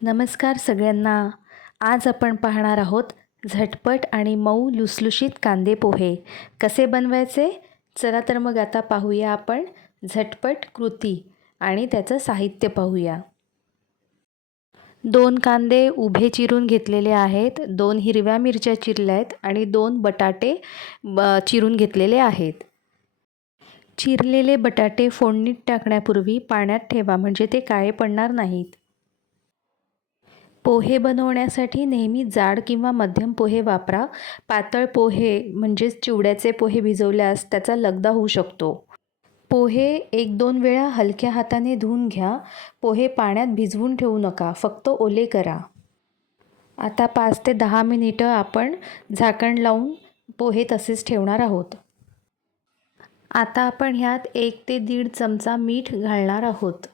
नमस्कार सगळ्यांना. आज आपण पाहणार आहोत झटपट आणि मऊ लुसलुशीत कांदे पोहे कसे बनवायचे. चला तर मग आता पाहूया आपण झटपट कृती आणि त्याचं साहित्य पाहूया. 2 कांदे उभे चिरून घेतलेले आहेत, 2 हिरव्या मिरच्या चिरल्या आहेत आणि 2 बटाटे चिरून घेतलेले आहेत. चिरलेले बटाटे फोडणीत टाकण्यापूर्वी पाण्यात ठेवा म्हणजे ते काळे पडणार नाहीत. पोहे बनवण्यासाठी नेहमी जाड किंवा मध्यम पोहे वापरा. पातळ पोहे म्हणजेच चिवड्याचे पोहे भिजवल्यास त्याचा लगदा होऊ शकतो. पोहे 1-2 वेळा हलक्या हाताने धुवून घ्या. पोहे पाण्यात भिजवून ठेवू नका, फक्त ओले करा. आता 5 ते 10 मिनिटं आपण झाकण लावून पोहे तसेच ठेवणार आहोत. आता आपण ह्यात 1 ते 1.5 चमचा मीठ घालणार आहोत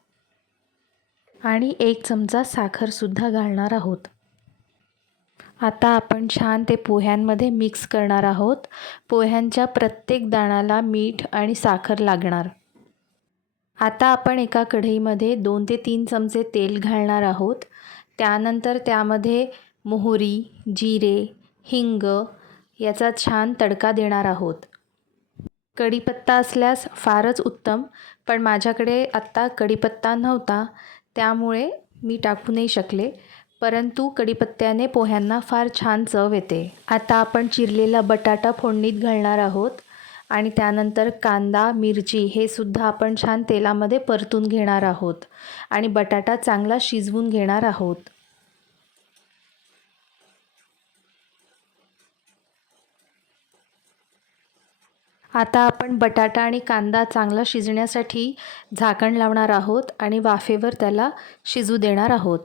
आणि 1 चमचा साखरसुद्धा घालणार आहोत. आता आपण छान ते पोह्यांमध्ये मिक्स करणार आहोत. पोह्यांच्या प्रत्येक दाण्याला मीठ आणि साखर लागणार. आता आपण एका कढईमध्ये 2 ते 3 चमचे तेल घालणार आहोत. त्यानंतर त्यामध्ये मोहरी, जिरे, हिंग याचा छान तडका देणार आहोत. कढीपत्ता असल्यास फारच उत्तम, पण माझ्याकडे आत्ता कढीपत्ता नव्हता त्यामुळे मी टाकू नाही शकले, परंतु कढीपत्त्याने पोह्यांना फार छान चव येते. आता आपण चिरलेला बटाटा फोडणीत घालणार आहोत आणि त्यानंतर कांदा, मिरची हे सुद्धा आपण छान तेलामध्ये परतून घेणार आहोत आणि बटाटा चांगला शिजवून घेणार आहोत. आता आपण बटाटा आणि कांदा चांगला शिजण्यासाठी झाकण लावणार आहोत आणि वाफेवर त्याला शिजू देणार आहोत.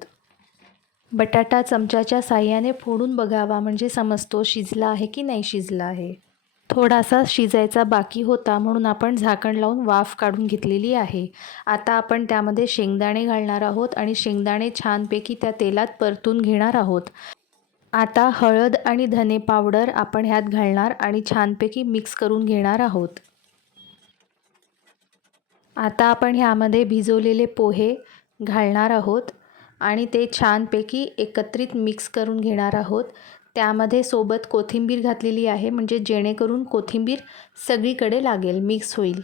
बटाटा चमच्याच्या साहाय्याने फोडून बघावा म्हणजे समजतो शिजला आहे की नाही शिजला आहे. थोडासा शिजायचा बाकी होता म्हणून आपण झाकण लावून वाफ काढून घेतलेली आहे. आता आपण त्यामध्ये शेंगदाणे घालणार आहोत आणि शेंगदाणे छानपैकी त्या तेलात परतून घेणार आहोत. आता हळद आणि धने पावडर आपण ह्यात घालणार आणि छानपैकी मिक्स करून घेणार आहोत. आता आपण ह्यामध्ये भिजवलेले पोहे घालणार आहोत आणि ते छानपैकी एकत्रित मिक्स करून घेणार आहोत. त्यामध्ये सोबत कोथिंबीर घातलेली आहे म्हणजे जेणेकरून कोथिंबीर सगळीकडे लागेल, मिक्स होईल.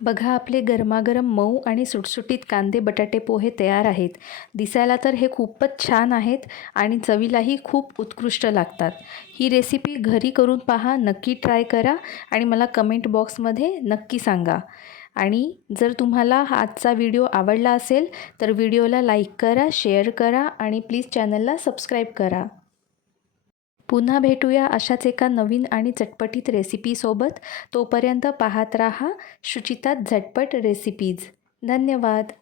बघा आपले गरमागरम मऊ आणि सुटसुटीत कांदे बटाटे पोहे तयार आहेत. दिसायला तर हे खूपच छान आहेत आणि चवीलाही खूप उत्कृष्ट लागतात. ही रेसिपी घरी करून पहा, नक्की ट्राय करा आणि मला कमेंट बॉक्समध्ये नक्की सांगा. आणि जर तुम्हाला आजचा व्हिडिओ आवडला असेल तर व्हिडिओला लाईक करा, शेअर करा आणि प्लीज चॅनलला सबस्क्राईब करा. पुन्हा भेटूया अशाच एका नवीन आणि चटपटीत रेसिपीसोबत. तोपर्यंत पाहत राहा शुचिता झटपट रेसिपीज. धन्यवाद.